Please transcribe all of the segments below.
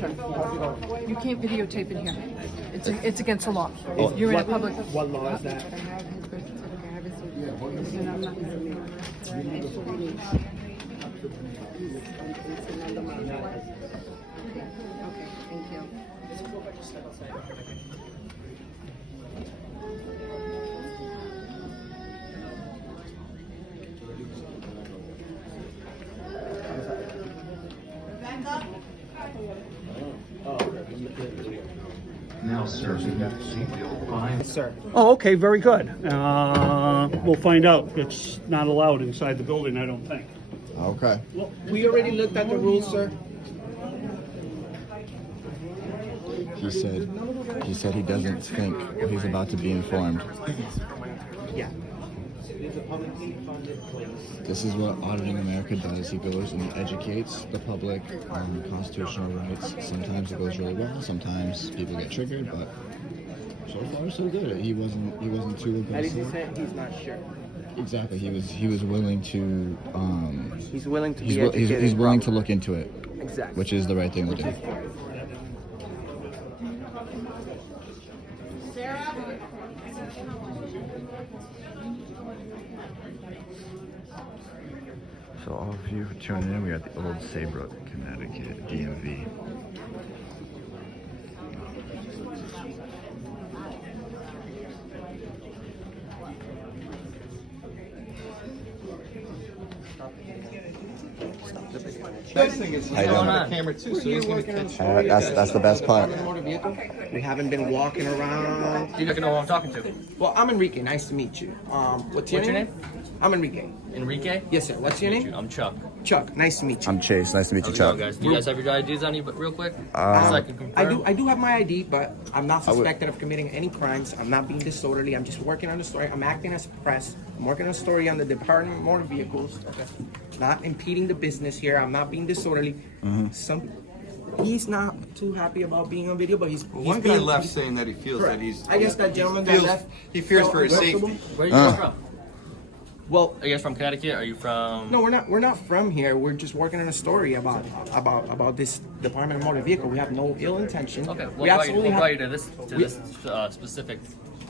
You can't videotape in here. It's against the law. You're in a public. What law is that? Now, sir, you have to see the fine. Sir. Oh, okay, very good. We'll find out. It's not allowed inside the building, I don't think. Okay. We already looked at the rules, sir. He said he doesn't think he's about to be informed. Yeah. It's a publicly funded place. This is what Auditing America does. He goes and he educates the public on constitutional rights. Sometimes it goes really well. Sometimes people get triggered, but so far so good. He wasn't too aggressive. He's not sure. Exactly. He was willing to. He's willing to be educated. He's willing to look into it. Exactly. Which is the right thing to do. So all of you tuning in, we're at the old Saybrook, Connecticut, DMV. Nice thing is he's on the camera too, so he's going to catch. That's the best part. We haven't been walking around. You don't know who I'm talking to. Well, I'm Enrique. Nice to meet you. What's your name? I'm Enrique. Enrique? Yes, sir. What's your name? I'm Chuck. Chuck. Nice to meet you. I'm Chase. Nice to meet you, How's it going, Chuck. guys? Do you guys have your IDs on you, but real quick? So I can confirm. I do have my ID, but I'm not suspected of committing any crimes. I'm not being disorderly. I'm just working on the story. I'm acting as press. I'm working on a story on the Department of Motor Vehicles. Okay. Not impeding the business here. I'm not being disorderly. He's not too happy about being on video, but he's One guy left saying that he feels that he's. I guess that gentleman that left. He fears for his safety. Where are you guys from? Well, Are you guys from Connecticut? Are you from... no, we're not from here. We're just working on a story about this Department of Motor Vehicle. We have no ill intention. Okay, we absolutely brought you have. to this specific,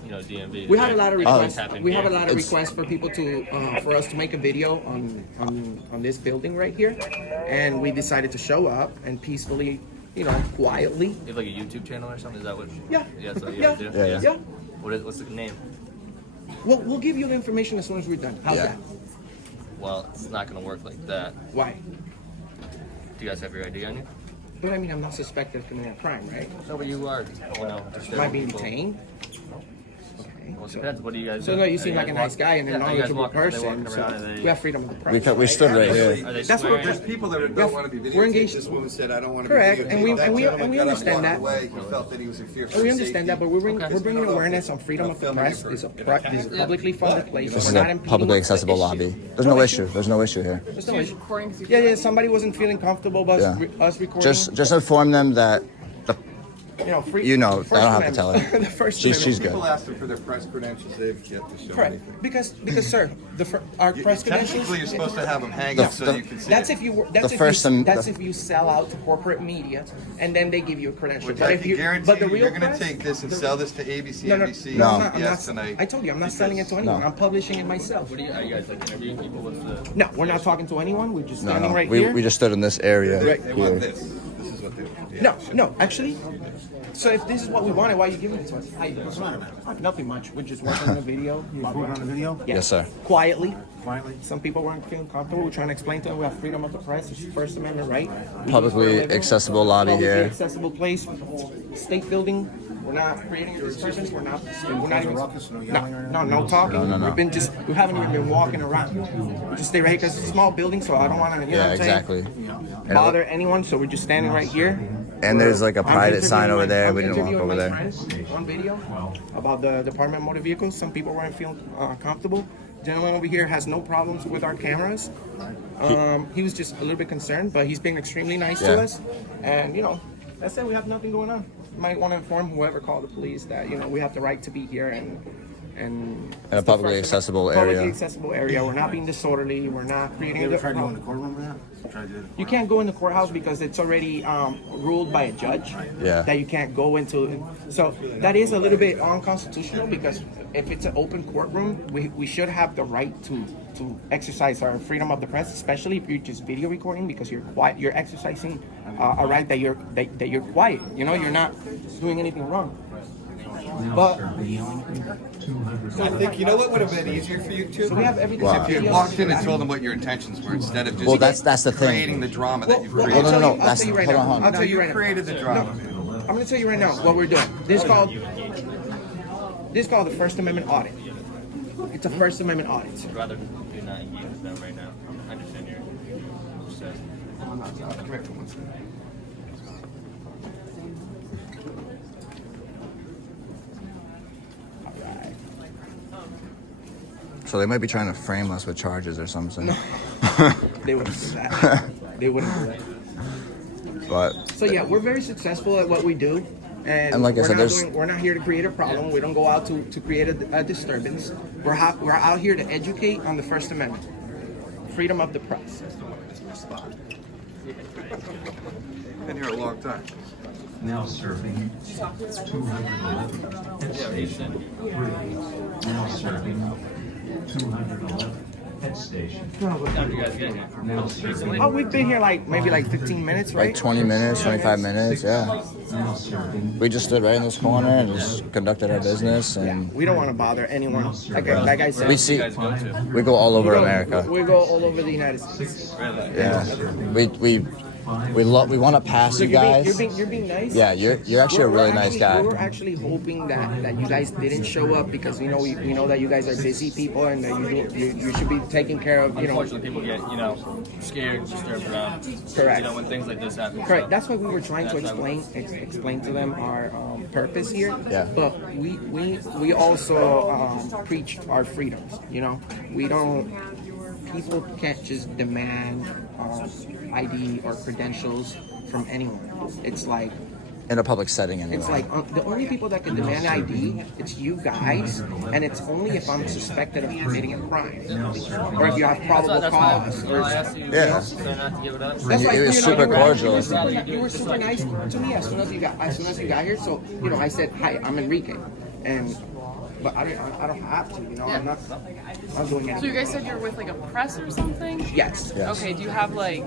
DMV? We had a lot of requests. happened We have a here? lot of requests for people to for us to make a video on this building right here, and we decided to show up and peacefully, quietly. You have like a YouTube channel or something? Is that what... Yeah. Yeah, so you Yeah. guys do? Yeah. What's the name? We'll give you the information as soon as we're done. How's that? Well, it's not going to work like that. Why? Do you guys have your ID on you? But I mean, I'm not suspected of committing a crime, right? No, but you are. Am I being detained? Well, it depends. What do you guys So do? no, you seem like a nice guy and a knowledgeable person. They So walk around, we have freedom of the press. We stood right here. Are they That's what swearing? There's people that don't want to be videotaped. We're engaged. This woman said, "I don't want to Correct, be videotaped." and we- That and we- gentleman and we got up, understand walked that. away. He felt that he was in fear for And we his understand safety. that, but we're bringing awareness on freedom of the press. This is a publicly funded place. This We're is not a impeding publicly the accessible issue. lobby. There's no issue. There's no issue here. There's no issue. Yeah, somebody wasn't feeling comfortable about us recording. Just inform them that free. I don't First have to tell Amendment. her. The First She's Amendment. good. People asked them for their press credentials. They've yet to show Correct, anything. because sir, our press credentials. Technically, you're supposed to have them hanging so you can see. That's it. if you. That's if you sell out to corporate media, and then they give you a credential. Which But I if can you, guarantee but the you, real you're going to press- take this and sell this to ABC, No, NBC, No. I'm not. CBS tonight. I told you, I'm not selling it to anyone. No. I'm publishing it myself. Are you guys like interviewing people? What's the... No, we're not talking to anyone. We're just standing right We here. just stood in this area They want here. this. This is what they want. Yeah. No, actually. So if this is what we wanted, why are you giving it to us? What's wrong? Nothing much. We're just working on a video. Working on the video? Yeah. Yes, sir. Quietly. Finally. Some people weren't feeling comfortable. We're trying to explain to them we have freedom of the press. It's First Amendment right. Publicly accessible lobby Publicly here. accessible place. State building. We're not creating a disturbance. We're not even. ruckus, no yelling or anything? No talking. No. We haven't even been walking around. We just stay right here because it's a small building, so I don't want to. You know Yeah, what I'm saying? exactly. Bother anyone, so we're just standing right here. And there's like a I'm private sign over there. I'm We didn't walk interviewing over my there. friends on video about the Department of Motor Vehicles. Some people weren't feeling comfortable. Gentleman over here has no problems with our cameras. He was just a little bit concerned, but he's been extremely nice to us. And that's it. We have nothing going on. You might want to inform whoever called the police that we have the right to be here and In a publicly accessible area. Publicly accessible area. We're not being disorderly. We're not creating You a ever tried to go in different. the courtroom for that? Tried to do it. You can't go in the courthouse because it's already ruled by a judge Yeah. that you can't go into. So that is a little bit unconstitutional because if it's an open courtroom, we should have the right to exercise our freedom of the press, especially if you're just video recording because you're quiet. You're exercising a right that you're quiet. You know, you're not doing anything wrong. But I think, you know what would have been easier for you too? so we have everything. Wow. If you had walked in and told them what your intentions were instead of just Well, that's the thing. creating the drama that you've Well, created. no, no, I'll that's- tell you right hold now. on, hold on. I'll No, tell you you right now. created the drama. I'm going to tell you right now what we're doing. This is called the First Amendment audit. It's a First Amendment audit. I'd rather do not engage with them right now. I understand your upset. So they might be trying to frame us with charges or something. They wouldn't do that. They wouldn't do that. But So yeah, we're very successful at what we do. And like I said, we're not here to create a problem. We don't go out to create a disturbance. We're out here to educate on the First Amendment. Freedom of the press. Been here a long time. Now serving 211 head station. Now serving 211 head station. How did you guys get here? Now serving. Oh, we've been here maybe 15 minutes, right? like 20 minutes, 25 minutes, yeah. Now serving. We just stood right in this corner and just conducted our business, and We don't want to bother anyone. Like I said, we see, You guys go to? we go all over America. We go all over the United States. Really? Yeah, we want to pass So you guys. you're being nice. Yeah, you're actually a really nice guy. We were actually hoping that you guys didn't show up because we know that you guys are busy people and that you should be taking care of, Unfortunately, people get, scared, disturbed around. Correct. When things like this happen. Correct. So, That's why we were trying to explain to them our purpose here. Yeah. But we also preach our freedoms. We don't. People can't just demand ID or credentials from anyone. It's like In a public setting, anyway. It's like the only people that can demand ID, it's you guys, and it's only if I'm suspected of committing a crime, or if you have probable cause. Or, I asked you Yeah. so not to give it up. That's why, It was super cordial. You were super nice to me as soon as you got here. So I said, "Hi, I'm Enrique," but I don't have to. I'm not doing anything. So you guys said you're with like a press or something? Yes. Yes. Okay, do you have like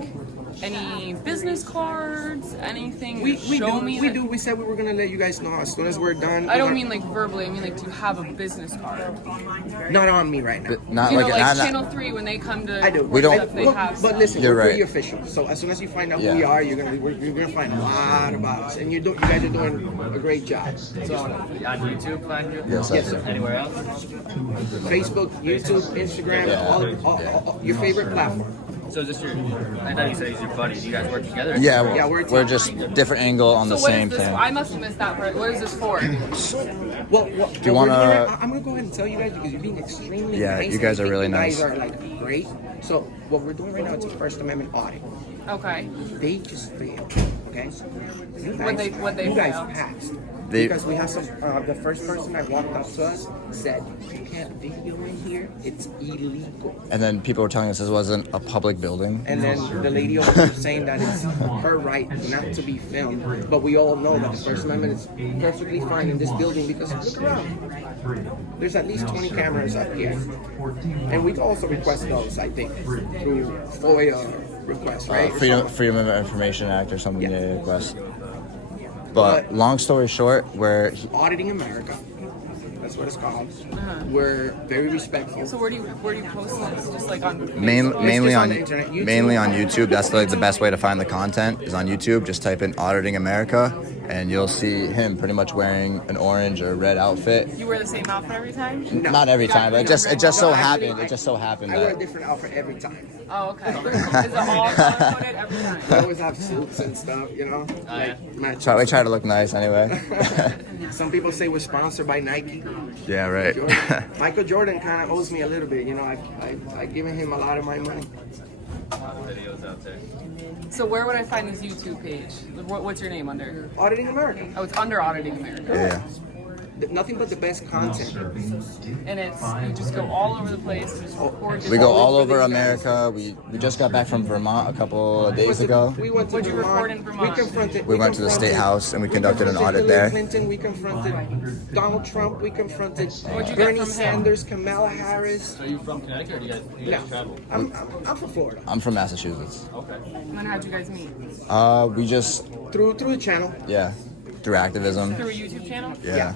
any business cards? Anything We to show me? that- do. We said we were gonna let you guys know as soon as we're done. I don't mean like verbally. I mean like, do you have a business card? Not on me right now. Not You like, know, like not- Channel 3 when they come to. I do. We don't- Stuff, they have But stuff. listen, You're we're right. pretty official. So as soon as you find out Yeah. who we are, you're gonna find a lot about us, and you guys are doing a great job. So On YouTube, find you? Yes, Yes, sir. Anywhere else? Facebook, YouTube, Instagram, Yeah. all your favorite platform. So is this your? I know you said he's your buddy. Do you guys work together? Yeah, Yeah, we're just different angle on So the what same is this? thing. I must have missed that part. What is this for? Well, Do you wanna- I'm gonna go ahead and tell you guys because you're being extremely Yeah, nice. you guys and I are really think nice. You guys are like great. So what we're doing right now is a First Amendment audit. Okay. They just failed. Okay. You What'd they you guys fail? passed. They- Because we have some. The first person that walked up to us said, "You can't video in here. It's illegal." And then people were telling us this wasn't a public building. And then the lady over there saying that it's her right not to be filmed. But we all know that the First Amendment is perfectly fine in this building because look around. There's at least 20 cameras up here. And we can also request those, I think, through FOIA requests, right? Or Freedom of Information Act or something Yeah. they request. But long story short, Auditing America. That's what it's called. We're very respectful. So where do you post this? Just like on mainly just on on the internet. YouTube. mainly on YouTube. That's like the best way to find the content is on YouTube. Just type in Auditing America, and you'll see him pretty much wearing an orange or red outfit. You wear the same outfit every time? Not every time, but it just so No, actually, happened. It just so happened I wear a that. different outfit every time. Oh, okay. Is it all color-coded every I time? always have suits and stuff, match. So we try to look nice anyway. Some people say we're sponsored by Nike. Yeah, right. Jordan. Michael Jordan kind of owes me a little bit. I've given him a lot of my money. Videos out there. So where would I find this YouTube page? What's your name under? Auditing America. Oh, it's under Auditing America. Yeah. nothing but the best Now content. serving And it's you just go all over the place, just record. We go all all over over the America. We just got back from Vermont a couple of days We ago. went to What'd you record in Vermont. Vermont? We went to the State House and we conducted an confronted audit Hillary there. Clinton, we confronted Donald Trump. We confronted What'd you get Bernie from him? Sanders, Kamala Harris. So you from Connecticut, or do you guys No, travel? I'm from Florida. I'm from Massachusetts. Okay. And then how'd you guys meet? We just, Through the channel. yeah, through activism. Through a YouTube channel? Yeah.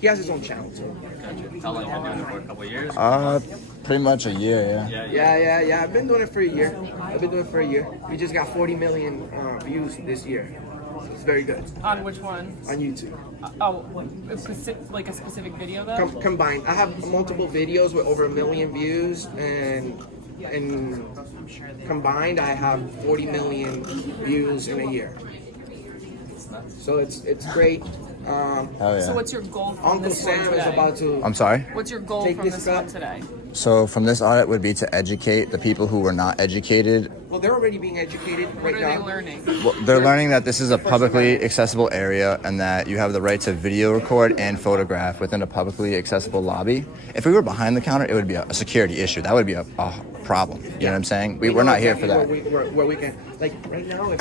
He has his own channel too. Gotcha. How long have you been doing it for? A couple of years? Pretty much a year, yeah. Yeah. I've been doing it for a year. We just got 40 million views this year. So it's very good On which one? on YouTube. Like a specific video though? Combined, I have multiple videos with over 1 million views, and combined, I have 40 million views in a year. So it's great. Hell yeah. So what's your goal from Uncle this one Sam is today? about to. I'm sorry? What's your goal Take from this this one cut. today? So from this audit would be to educate the people who were not educated. Well, they're already being educated What right are they now. learning? Well, they're learning that this is a publicly accessible area and that you have the right to video record and photograph within a publicly accessible lobby. If we were behind the counter, it would be a security issue. That would be a problem. You know what I'm saying? We're not here for that. Where we can, like right now,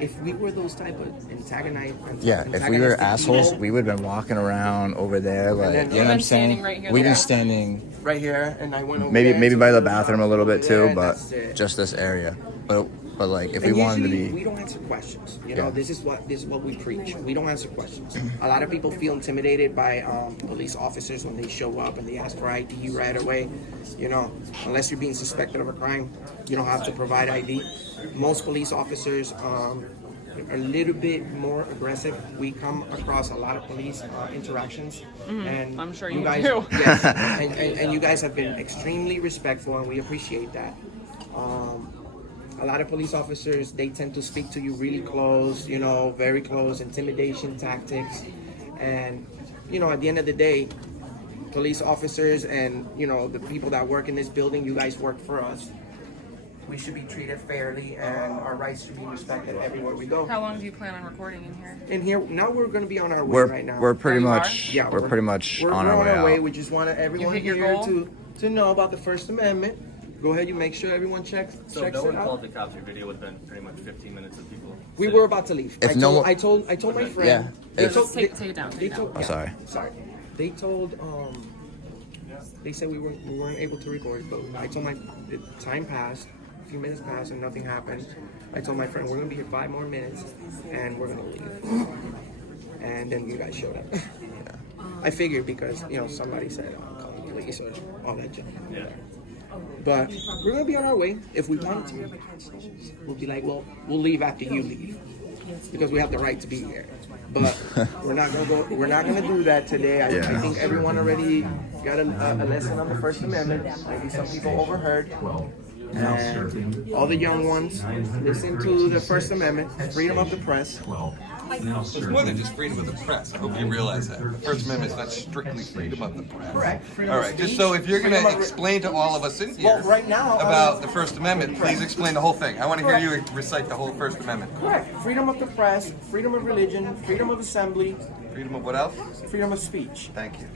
if we were those type of antagonized. Yeah, if we were assholes, we would have been walking around over there, like, then- you know what I'm saying? Standing right here, We've been yeah. standing right here, and I went over maybe there by to the bathroom a little bit too, there, but that's it. just this area. But like if we And wanted to usually, we be, don't answer questions. You know, Yeah. this is what we preach. We don't answer questions. A lot of people feel intimidated by police officers when they show up and they ask for ID right away. You know, unless you're being suspected of a crime, you don't have to provide ID. Most police officers are a little bit more aggressive. We come across a lot of police interactions, and I'm sure you you guys, do. yes, and you guys have been extremely respectful, and we appreciate that. A lot of police officers, they tend to speak to you really close, you know, very close, intimidation tactics. And, you know, at the end of the day, police officers and, you know, the people that work in this building, you guys work for us. We should be treated fairly, and our rights should be respected everywhere we go. How long do you plan on recording in here? In here, now we're going to be on our way right now. we're pretty Oh, you are? much Yeah, we're pretty much on our way out. We just want everyone hit your here goal? to know about the First Amendment. Go ahead, you make sure everyone checks So if no it one out. called the cops, your video would have been pretty much 15 minutes of people. We were about to leave. If I no told, one- I told my friend. Yeah, They if- told, Take it down, take it down. Oh, sorry. They told. They said we weren't able to record, but I told the time passed. A few minutes passed and nothing happened. I told my friend we're gonna be here 5 more minutes and we're gonna leave. And then you guys showed up. I figured because somebody said call the police or all that junk. Yeah. But we're gonna be on our way. If we wanted to, we'll be like, well, we'll leave after you leave, because we have the right to be here. But we're not gonna go. We're not gonna do that today. I think everyone already got a lesson on the First Amendment. Maybe some people overheard. And all the young ones, listen to the First Amendment, freedom of the press. It's more than just freedom of the press. I hope you realize that. The First Amendment is not strictly freedom of the press. Correct. Freedom All of right, just speech, so if you're going freedom to of- explain to all of us in here Well, right now, about the First Amendment, please explain the whole thing. I want to hear you recite the whole First Amendment. Correct. Freedom of the press, freedom of religion, freedom of assembly, Freedom of what else? freedom of speech. Thank you.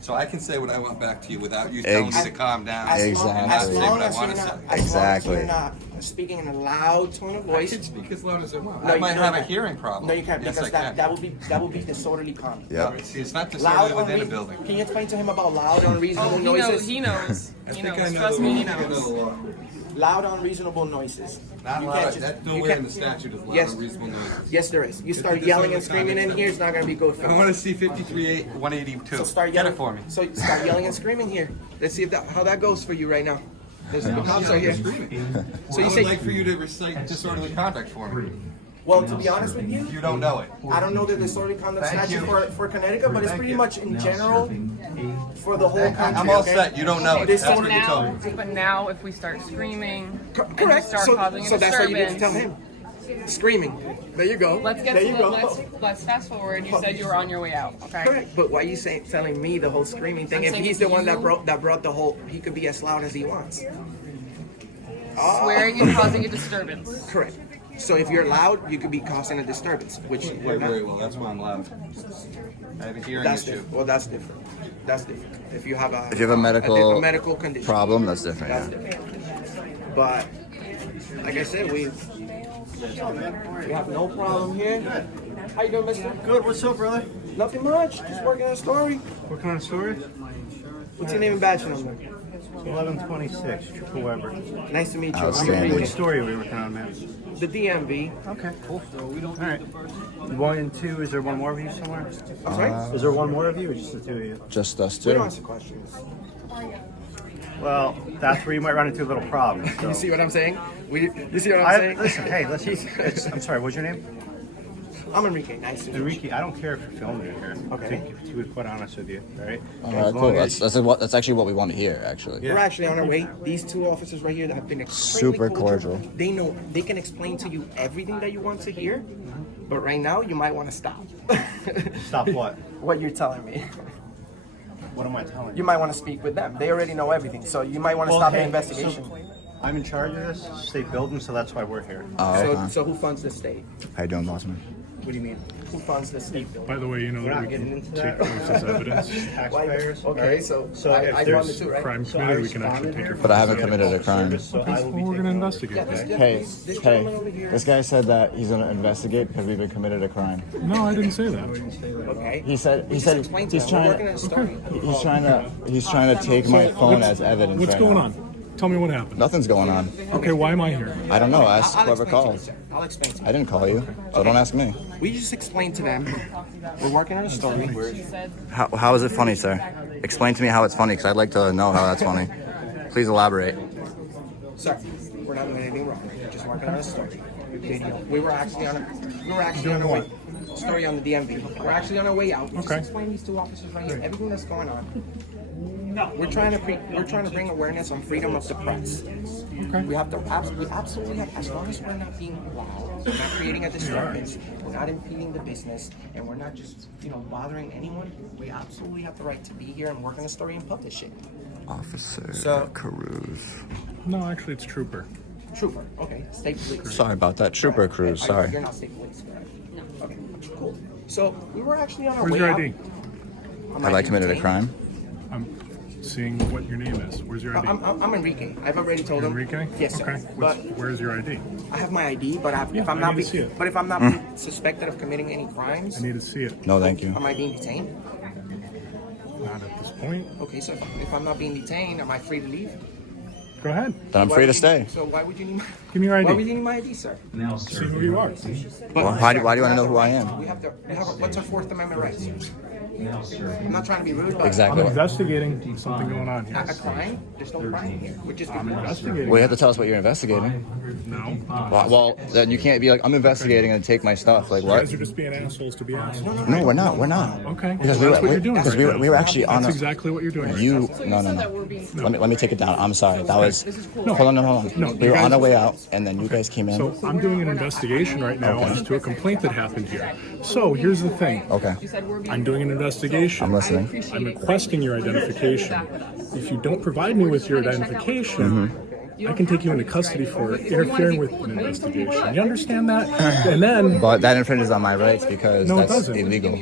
So I can say what I want back to you without you telling me to calm down. Exactly. And not say what I as want to you're say. not, as long as Exactly. you're not speaking in a loud tone of I voice. can speak as loud as I want. No, I you might don't have a have. hearing problem. No, you can't, Yes, because I can. that will be disorderly conduct. Yeah. See, it's not Loud, disorderly within a unreasonable. building. Can you explain to him about loud, unreasonable He knows. noises? He knows. I He think I knows. know Trust the me, he law. I know the knows. law. Loud, unreasonable noises. Not You loud. can't just- That's you nowhere can't- in the statute of loud Yes. or reasonable noises. Yes, there is. You It's start a yelling and disorderly screaming in conduct. here, it's not gonna be good for I you. want to see 53-182. So start Get yelling it for me. So start yelling and screaming here. Let's see how that goes for you right now. The cops are here. So you I say- would like for you to recite disorderly conduct for me. Well, to be honest with you, You don't know it. I don't know the disorderly conduct Thank statute you. for Connecticut, but it's Thank pretty you. much in general for the whole country. I'm all okay? set. You don't know it. This That's one what you told me. But now, if we start screaming, and you Correct. start So, causing a so that's what you need to tell disturbance, him. Screaming. There you go. let's get there to you the, go. let's fast forward. You said you were on your way out. Okay. Correct. But why are you telling me the whole screaming thing? I'm If saying he's the one that you- brought the whole, he could be as loud as he wants. Swearing and causing a disturbance. Correct. So if you're loud, you could be causing a disturbance, which we're not. Very well, that's why I'm loud. I have a hearing That's issue. different. Well, that's different. That's different. If you have a medical condition, problem, that's different. that's Yeah. different. But like I said, we have no problem here. How you doing, mister? Good, what's up, brother? Nothing much. Just working on a story. What kind of story? What's your name and badge number? 1126, Triple Weber. Nice to meet you. Outstanding. Which story are we working on, man? The DMV. Okay, cool. Alright. 1 and 2, is there one more of you somewhere? I'm sorry? Is there one more of you or just the two of you? Just us We don't two. answer questions. Well, that's where you might run into a little problem. So. You see what I'm saying? You see what I'm saying? Listen, hey, I'm sorry, what's your name? I'm Enrique. Nice to meet you. Enrique, I don't care if you're filming it here. Okay. To be quite honest with you, all right? All right, cool. That's actually what we want to hear. Actually. We're actually on our way. These two officers right here that have been extremely Super cordial. They know they can explain to you everything that you want to hear, but right now you might want to stop. Stop what? What you're telling me. What am I telling you? You might want to speak with them. They already know everything, so you might want to stop the hey, investigation. so I'm in charge of this state building, so that's why we're here. So who funds the state? How you doing, boss man? What do you mean? Who funds the state? By the way, you know We're that not we getting can into take that. this as evidence. Taxpayers. Okay, alright? so if I there's run the two, right? Crime So I committed, we can actually responded take here. it. But I haven't committed a crime. So I will be Well, we're taking gonna over. investigate that. Hey, This gentleman over here. this guy said that he's gonna investigate because we've been committed a crime. No, I didn't say that. Okay. He said Just explain to he's them. We're working trying on a story. he's trying to take my phone as evidence. What's right going now. on? Tell me what happened. Nothing's going on. Okay, why am I here? I don't know. Ask I'll whoever explain to you, called. sir. I'll explain to you. I didn't call you, so don't ask me. We just explained to them. We're working on a story. How is it funny, sir? Explain to me how it's funny, because I'd like to know how that's funny. Please elaborate. Sir, we're not doing anything wrong. We're just working on a story. Video. We were actually on our way. Story on the DMV. We're actually on our way out. We just Okay. explain these two officers right here. Everything that's going on. We're trying to bring awareness on freedom of the press. Okay. We absolutely have, as long as we're not being loud, we're not creating a disturbance, we're not impeding the business, and we're not just, bothering anyone, we absolutely have the right to be here and work on a story and publish it. Officer So- Cruz. No, actually, it's Trooper. Trooper, okay, state police. Sorry about that. Trooper Cruz, sorry. You're not state police, correct? No. Okay, cool. So we were actually on our Where's way your out. ID? Have I committed a crime? I'm seeing what your name is. Where's your ID? I'm Enrique. I've already told him. Enrique? Yes, sir. Okay. But Where's your ID? I have my ID, but Yeah, if I'm I not, need to see it. but if I'm not being suspected of committing any crimes, I need to see it. No, thank you. am I being detained? Not at this point. Okay, so if I'm not being detained, am I free to leave? Go ahead. Then I'm Why free to would you- stay. So why would you need my? Give me your Why would ID. you need my ID, sir? Now See serving. who you are. But Well, why do you want to know who I am? We have what's our Fourth Amendment rights? Now serving. I'm not trying to be rude, but I'm Exactly. investigating something going on here. a crime? There's no crime here. We're just I'm being investigating. Well, you have to tell us what you're investigating. No. Well, then you can't be like, I'm investigating and take my stuff. Like, You what? guys are just being assholes to be assholes. No, we're not. We're not. Okay. Because Well, that's what you're doing. Because right now. we were actually on That's a. exactly what you're doing. Right You now. no. Let me take it down. I'm sorry. That was. No. Hold on. No, We you were on guys- our way out, and then you guys came in. So I'm doing an investigation right now as to a complaint that happened here. So here's the thing. Okay. I'm doing an investigation. I'm listening. I'm requesting your identification. If you don't provide me with your identification, I can take you into custody for interfering with an investigation. You understand that? And then, But that infringes on my rights because No, it that's doesn't. illegal.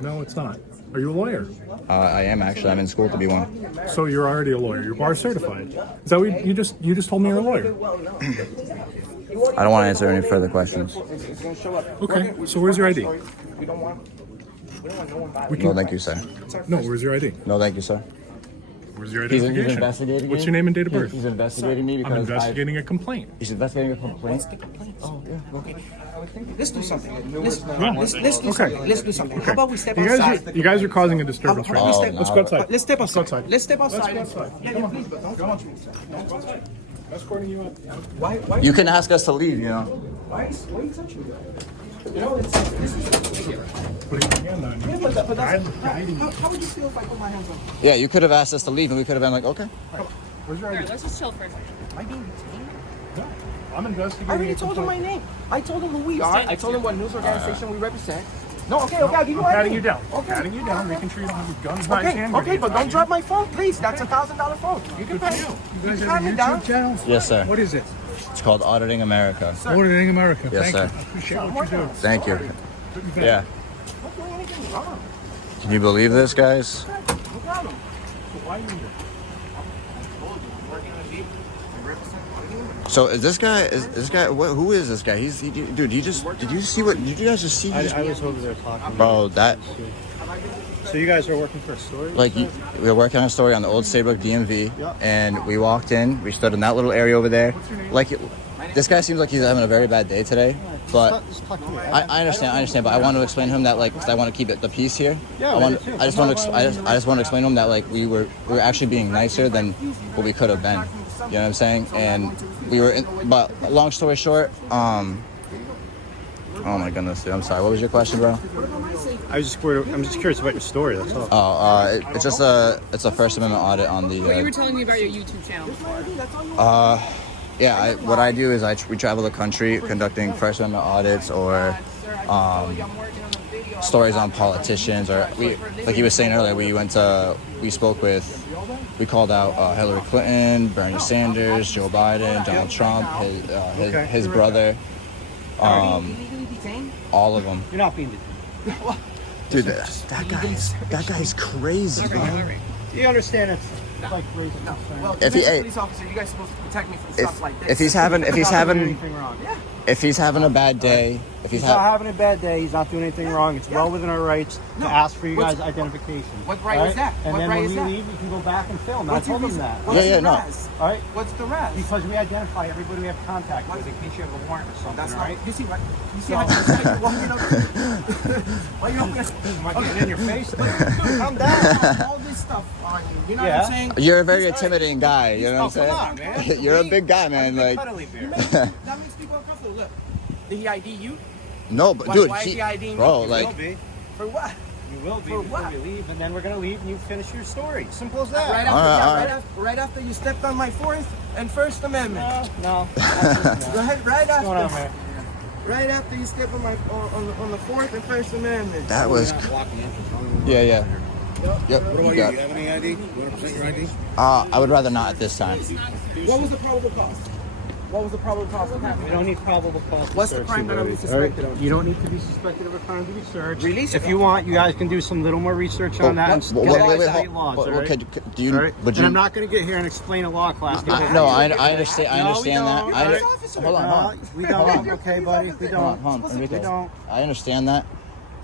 no, it's not. Are you a lawyer? I am actually. I'm in school to be one. So you're already a lawyer. You're bar certified. Is that what you just told me you're a lawyer? I don't want to answer any further questions. It's gonna show up. Okay. So where's your ID? We don't want no one We No, can, thank you, sir. no, where's your ID? No, thank you, sir. Where's your He's identification? investigating What's me. your name and date of He- birth? He's investigating me I'm because investigating a complaint. He's investigating a complaint. Oh, yeah. Okay. Let's do something. Let's do Okay. something. Let's do something. How about we step You guys outside? you guys are causing a How disturbance about right we now. step? Let's go outside. Let's step outside. outside. Let's step outside. Let's go outside. Yeah, please, but don't touch me, sir. Don't touch me. Escorting you out. Why? You can ask us to leave, you know. Why are you touching me? You know, this is. Putting your hand on you. Yeah, but that's, how would you feel if I put my hands on you? Yeah, you could have asked us to leave, and we could have been like, okay. Where's your ID? Let's just chill for a second. Am I being detained? No, I'm investigating. I already a told him my complaint. name. I told him who we are. Stand I next told to him what news organization we represent. No, okay, I'll give you I'm my patting ID. you down. Okay. Patting you down, making sure you don't have your guns, knives, Okay, hand okay, grenades but on don't you. drop my phone, please. That's $1,000 phone. You can pat it. You guys You have pat a it down. YouTube channel? Yes, sir. What is it? It's called Auditing America. Auditing America. Yes, Thank sir. you. I appreciate what you do. Thank you. Put me back. Yeah. Can you believe this, guys? So is this guy? Who is this guy? Dude. Did you guys just see? I was over there talking. Bro, that. So you guys are working for a story? Like, we were working on a story on the old Saybrook DMV, Yep. and we walked in. We stood in that little area over there. Like, this guy seems like he's having a very bad day today. But Just talk to me. I understand. But I want to explain to him that, like, because I want to keep it the peace here. Yeah, I just want to explain to him that, like, we were actually being nicer than what we could have been. You know what I'm saying? And we were. But long story short, oh my goodness, dude. I'm sorry. What was your question, bro? I'm just curious about your story. That's all. It's a First Amendment audit on the. What you were telling me about your YouTube channel before. Yeah, what I do is we travel the country conducting First Amendment audits or stories on politicians, or like you were saying earlier, we called out Hillary Clinton, Bernie Sanders, Joe Biden, Donald Trump, his brother, all of them. You're not being detained. Dude, that guy's crazy, bro. You understand it's like raising concern. Well, If he- police officer, you guys supposed to protect me from stuff like this. If he's having Anything wrong. if he's having a bad day, if He's not having a bad day. He's not doing anything wrong. It's well within our rights to ask for you guys' identification. What right is that? And What then right when is we that? leave, you can go back and film. I What's your told him reason? that. What's Yeah, the no. rest? All right? What's the rest? Because we identify everybody we have contact with in case you have a warrant or something, That's all not. right? You see what? You see how you're walking up? Why you don't Am I getting in your face? calm down? All this stuff on you. You know what I'm saying? You're a very intimidating guy. You know what I'm come saying? on, man. You're a big guy, man. I'm a Like, cuddly bear. That makes people uncomfortable. Look, did he ID you? no, but Why- dude, why is he IDing bro, me? like, will be. For what? You will be For before what? we leave, and then we're going to leave and you finish your story. Simple as that. Right after, All right, right after you stepped on my Fourth and First Amendment. No. Right What's going on, after. man? Right after you stepped on my on the Fourth and First Amendment. that was. Yeah. Yep. You got. have any ID? You want to present your ID? I would rather not at this time. What was the probable cause? What was the probable cause of We happening? don't need probable cause. to What's the search crime you, that I'm buddy. suspected All right? of? You don't need to be suspected of a crime to be searched. Release If it. you want, you guys can do some little more research on that and get Wait, the state hold- laws. hold- all right? okay, do you? All right? Would And you? I'm not going to get here and explain a law class. No, I understand. I No, we understand that. don't. I, All right. hold on. We Hold don't. on. Okay, buddy. We don't. Hold on, Enrico. We don't. I understand that,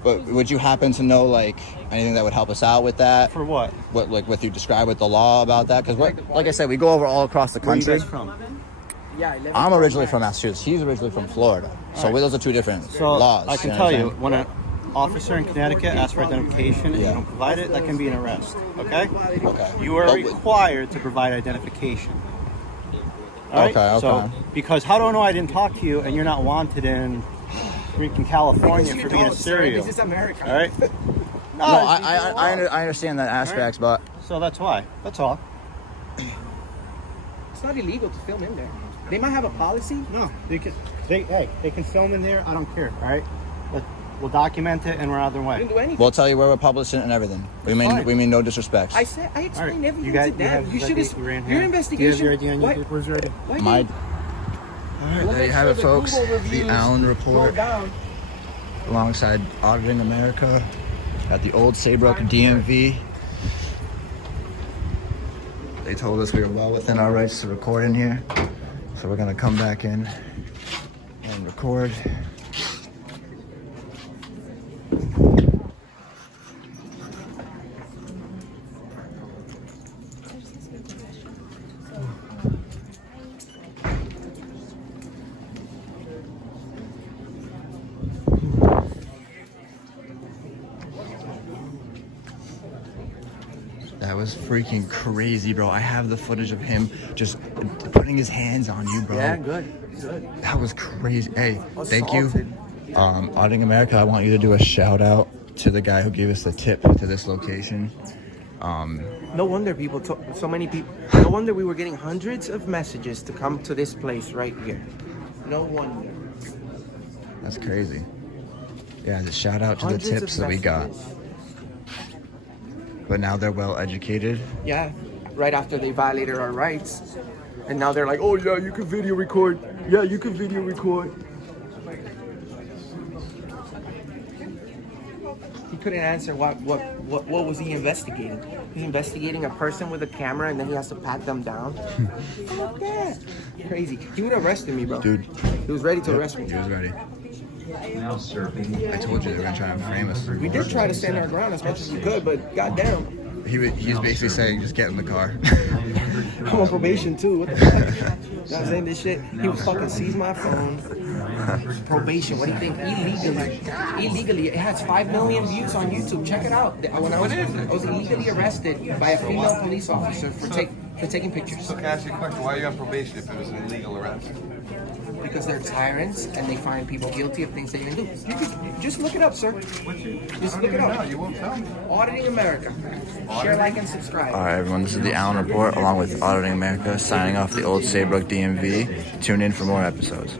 but would you happen to know like anything that would help us out with that? For what? What you describe with the law about that? Because like I said, we go over all across the Where are you country. guys from? Yeah, 11. I'm originally from Massachusetts. He's originally from Florida. So those are two different So laws. I can know tell what I'm you, saying? when an officer in Connecticut asks for identification and you don't provide it, that can be an arrest. Okay? Okay. You are But required to provide identification. All right? Okay, So, okay. because how do I know I didn't talk to you and you're not wanted in freaking California for being a serial? This is America. All right? No, I understand that aspects, but So that's why. That's all. It's not illegal to film in there. They might have a policy. No, they can film in there. I don't care. All right? We'll document it and we're out of their They way. didn't do anything. we'll tell you where we're publishing and everything. We fine. mean no disrespect. I explained All right. everything You to have them. You should you ran have here. your investigation. Do you have your ID on Why- your Where's your ID? why My. did- All right, We'll there you make have sure it, the folks. Google The reviews Allen go report down. alongside Auditing America at the old Saybrook DMV. They told us we were well within our rights to record in here, so we're gonna come back in and record. That was freaking crazy, bro. I have the footage of him just putting his hands on you, bro. Yeah, good. That was crazy. Hey, thank you. Auditing America, I want you to do a shout out to the guy who gave us the tip to this location. No wonder people took so many people. No wonder we were getting hundreds of messages to come to this place right here. No wonder. That's crazy. Yeah, just shout out to the Hundreds tips of that we got. messages. But now they're well educated. Yeah, right after they violated our rights. And now they're like, oh yeah, you can video record. Yeah, you can video record. He couldn't answer what was he investigating? He's investigating a person with a camera and then he has to pat them down. Fuck that. Crazy. He would have arrested me, bro. Dude. He was ready to arrest me. He was ready. Now serving. I told you they were gonna try to frame us. We did try to stand our ground as much as we could, but goddamn. He was basically saying, just get in the car. I'm on probation too. What the fuck? You know what I'm saying? This shit. He would fucking seize my phone. Probation. What do you think? Illegally. It has 5 million views on YouTube. Check it out. When I was illegally arrested by a female police officer for taking pictures. So can I ask you a question? Why are you on probation if it was an illegal arrest? Because they're tyrants and they find people guilty of things they didn't do. You can just look it up, sir. Just look it up. You won't tell me. Auditing America. Share, like, and subscribe. All right, everyone, this is the Allen Report along with Auditing America signing off the old Saybrook DMV. Tune in for more episodes.